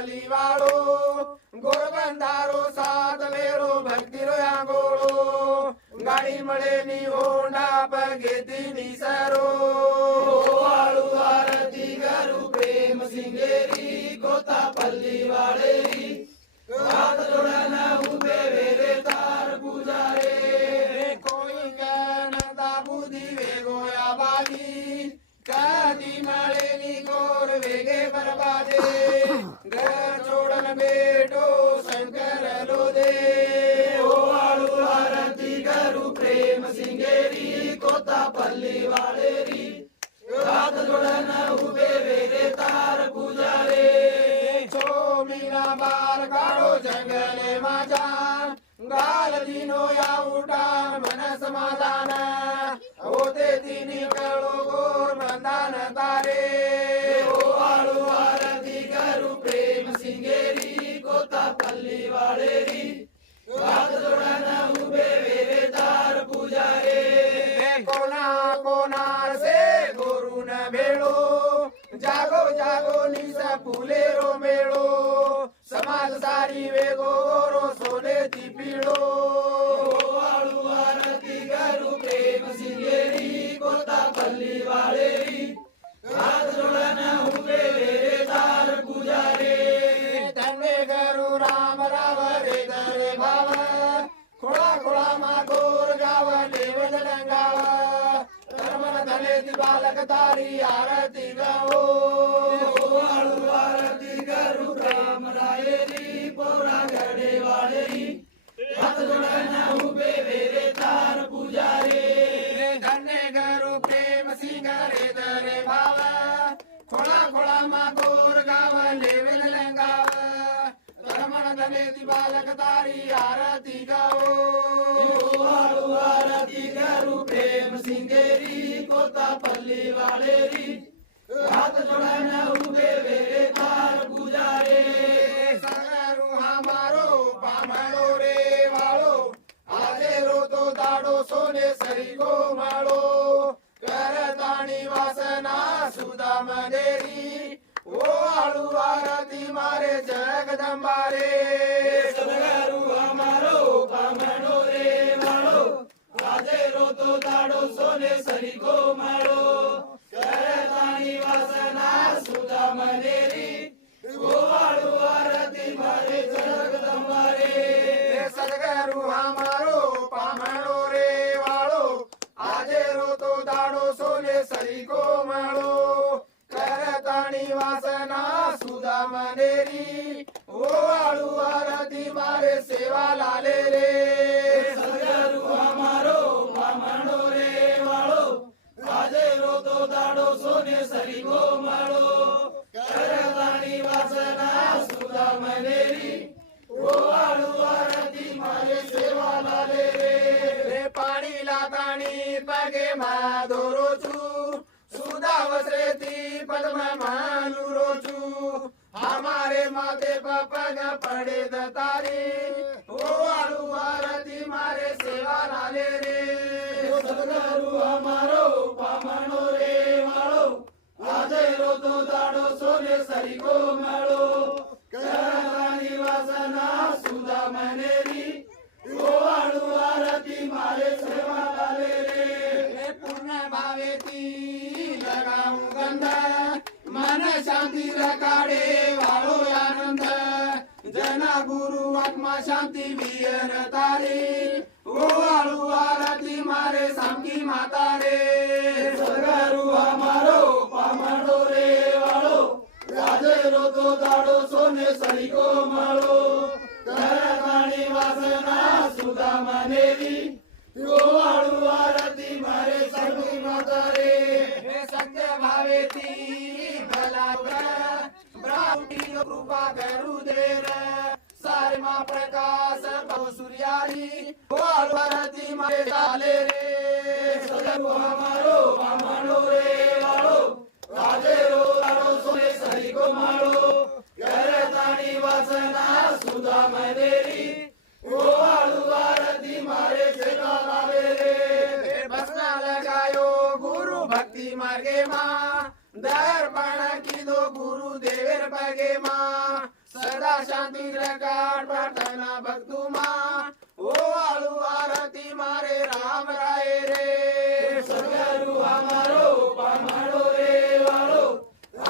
पली वाळो गोरबंधारो सात वेरो भक्ति रो आंगोळो गाडी मळे नी होंडा पगेती निसरो वाळू आरती करू प्रेम सिंगेरी गोता पल्ली वाळेरी हात जोडना उभे वेरे तार पुजारे कोई गण दाबुदी वेगोया बाजी कदी मळे नी गोर वेगे बरबादे घर छोडन बेटो शंकर लो दे वाळू आरती करू प्रेम सिंगेरी गोता पल्ली वाळेरी हात जोडना उभे वेरे तार पुजारे छो मीना बार काढो जंगले माझा गाल दिनो या उठान मन समाधान होते तिनी कळो गोर बंधन तारे वाळू आरती करू प्रेम सिंगेरी गोता पल्ली वाळेरी हात जोडना उभे वेरे तार पुजारे कोना कोनार से गोरू न भेळो जागो जागो निसा फुले रो मेळो समाज सारी वेगो गोरो सोने ती पीळो वाळू आरती करू प्रेम सिंगेरी गोता पल्ली वाळेरी हात जोडना उभे वेरे तार पुजारे धन्य करू राम राव रे दरे भाव खोळा खोळा मा गोर गाव लेवल रंगाव धर्मन धने ती बालक तारी आरती गावो वाळू आरती करू राम रायेरी पोरा गडे वाळेरी हात जोडना उभे वेरे तार पुजारे धन्य करू प्रेम सिंग रे दरे भाव खोळा खोळा मा गोर गाव लेवल रंगाव धर्मन धने ती बालक तारी आरती गावो वाळू आरती करू प्रेम सिंगेरी गोता पल्ली वाळेरी हात जोडना उभे वेरे तार पुजारे सगरू हमारो पामणो रे वाळो आजे रो तो दाडो सोने सरी गो माळो करताणी वासना सुदा मनेरी ओ आळू आरती मारे जगदंबारे सदगरु हमारो पामणो रे वाळो आजे रोतो दाडो सोने सरी गो माळो करताणी वासना सुदा मनेरी वाळू आरती मारे जगदंबारे सदगरू हमारो पामणो रे वाळो आजे रो तो दाडो सोने सरी गो माळो करताणी वासना सुदा मनेरी ओ आळू आरती मारे सेवा लाले रे सदगरु हमारो पामणो रे वाळो आजे रोतो दाडो सोने सरी गो माळो करताणी वासना सुदा मनेरी वाळू आरती मारे सेवा लाले रे पाणी लाताणी पगे माधोरो छू सुदा वसरेती पद्म मालू रोचू हमारे माथे पग पड़े दतारी ओ आलू आरती मारे सेवा लाले रे सदगरु हमारो पामणो रे वाळो आजे रोतो दाडो सोने सरी गो माळो करताणी वासना सुदा मनेरी वाळू आरती मारे सेवा लाले रे पूर्ण भावेती लगाऊ गंध मन शांती रकाडे वाळो आनंद जना गुरु आत्मा शांती वियर तारे ओ आळू आरती मारे सामकी माता रे सदगरु हमारो पामणो रे वाळो आजे रोतो दाडो सोने सरी गो माळो करताणी वासना सुदा मनेरी वाळू आरती मारे सामकी माता रे सत्य भावेती भला ब्राह्मणी कृपा करू देर सारे मा प्रकाश भाव सूर्यारी भारती मारे चाले रे सदगरु हमारो पामणो रे वाळो आजे रो दाडो सोने सरी गो माळो करताणी वासना सुदा मनेरी वाळू आरती मारे सेवा लाले रे भस्म लगायो गुरु भक्ति मार्गे मा दर्पण की दो गुरु देवेर पगे मा સદા શાંતિ પ્રકાટ પ્રાર્થના ભક્તુમાં ઓવાળું આરતી મારે રામ રાય રે સદગુરુ અમારો પામાડો રે વાળો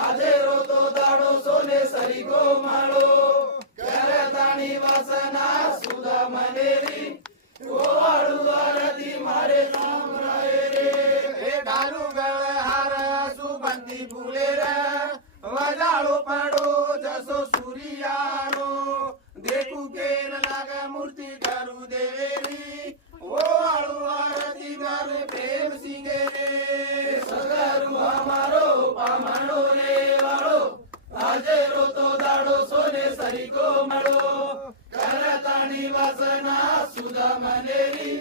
આજે રોતો દાડો સોને સરીકો માળો કરે તાણી વાસના સુધા મનેરી ઓવાળું આરતી મારે રામ રાય રે એ ડાલુ ગળ હાર સુગંધી ફૂલે રે વજાળો પડો જસો સૂર્યાનો દેખું કે ન લાગે મૂર્તિ કરું દેવેલી ઓવાળું આરતી મારે પ્રેમ સિંગે રે સદગુરુ અમારો પામાડો રે વાળો આજે રોતો દાડો સોને સરીકો મળો કરે તાણી વાસના સુધા મનેરી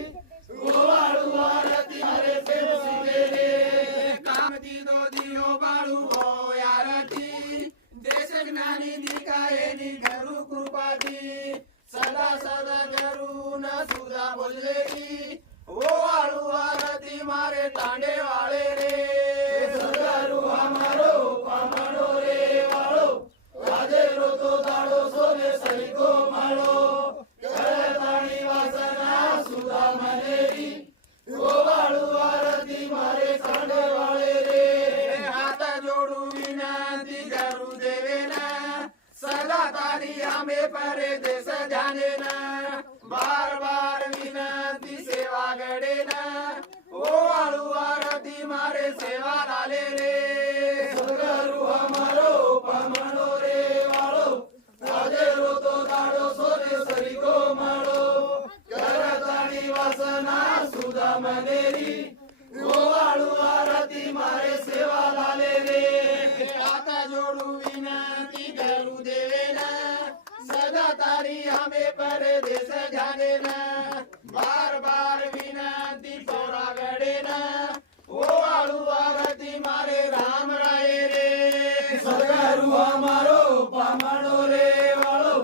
ઓવાળું આરતી મારે પ્રેમ સિંગે રે કામતી દો દિયો બાળું હોય આરતી દેશ જ્ઞાની દિકાએ ની ગરુ કૃપાથી સદા સદા ગરુ ન સુધા બોલેલી ઓવાળું આરતી મારે તાંડે વાળે રે સદગુરુ અમારો પામાડો રે વાળો આજે રોતો દાડો સોને સરીકો મળો કરે તાણી વાસના સુધા મનેરી ઓવાળું આરતી મારે કાંડે વાળે રે હાથ જોડું વિનંતી કરું દેવેના સદા તારી આમે પરે દેશ જાને ના બાર બાર વિનંતી સેવા ગડે ના ઓવાળું આરતી મારે સેવા લાલે રે સદગુરુ અમારો પામાડો રે વાળો આજે રોતો દાડો સોને સરીકો મળો કરે તાણી વાસના સુધા મનેરી ઓવાળું આરતી મારે સેવા લાલે રે હાથ જોડું વિનંતી કરું દેવેના સદા તારી આમે પરે દેશ જાને ના બાર બાર વિનંતી પોરા ગડે ના ઓવાળું આરતી મારે રામ રાય રે સદગુરુ અમારો પામાડો રે વાળો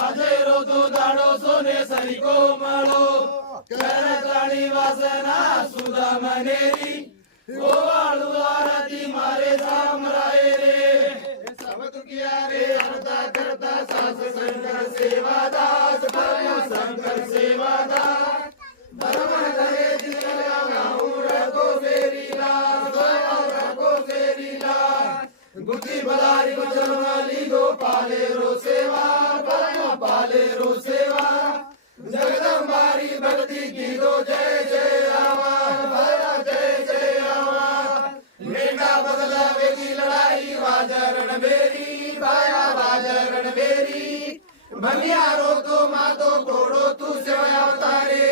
આજે રોતો દાડો સોને સરીકો મળો કરે તાણી વાસના સુધા મનેરી ઓવાળું આરતી મારે રામ રાય રે સબ દુખિયા રે હરતા કરતા સાસ શંકર સેવાદાસ પ્રભુ શંકર સેવાદાસ ધર્મ કરે દિયા ગાઉં રખો ફેરી લાસ રખો ફેરી લાસ બુદ્ધિ બલારી કો જન્મ લીધો પાલે રો સેવા પાલે રો સેવા જગદંબારી ભક્તિ કીધો જય જય આવા જય જય આવા મેંઢા બદલા વેગી લડાઈ વાજરણ બેરી ભાયા વાજરણ બેરી બનિયારો તો માતો ઘોડો તું સેવા અવતારે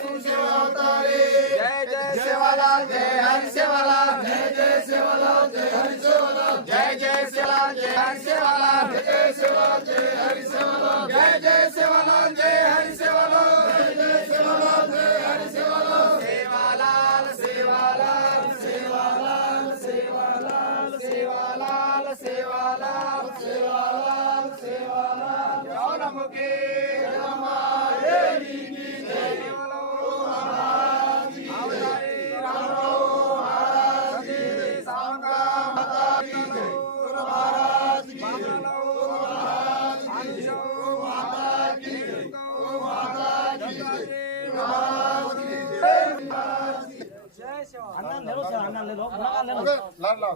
તું સેવા અવતારે જય જય સેવાલાલ જય હરિ સેવાલાલ જય જય સેવાલાલ જય હરિ સેવાલાલ જય જય સેવાલાલ જય હરિ સેવાલાલ જય સેવા જય હરિ સેવાલાલ જય જય સેવાલાલ જય હરિ સેવાલાલ જય સેવાલાલ જય હરિ સેવાલાલ સેવાલાલ સેવાલાલ સેવાલાલ સેવાલાલ સેવાલાલ સેવાલાલ સેવાલાલ સેવાલાલ જય નમકે રમારે કી જય બોલો મહારાજ કી જય રામો મહારાજ કી જય સાંગા માતા કી જય મહારાજ કી જય મહારાજ કી જય માતા કી જય માતા કી જય મહારાજ કી જય આનંદ લે લો સર આનંદ લે લો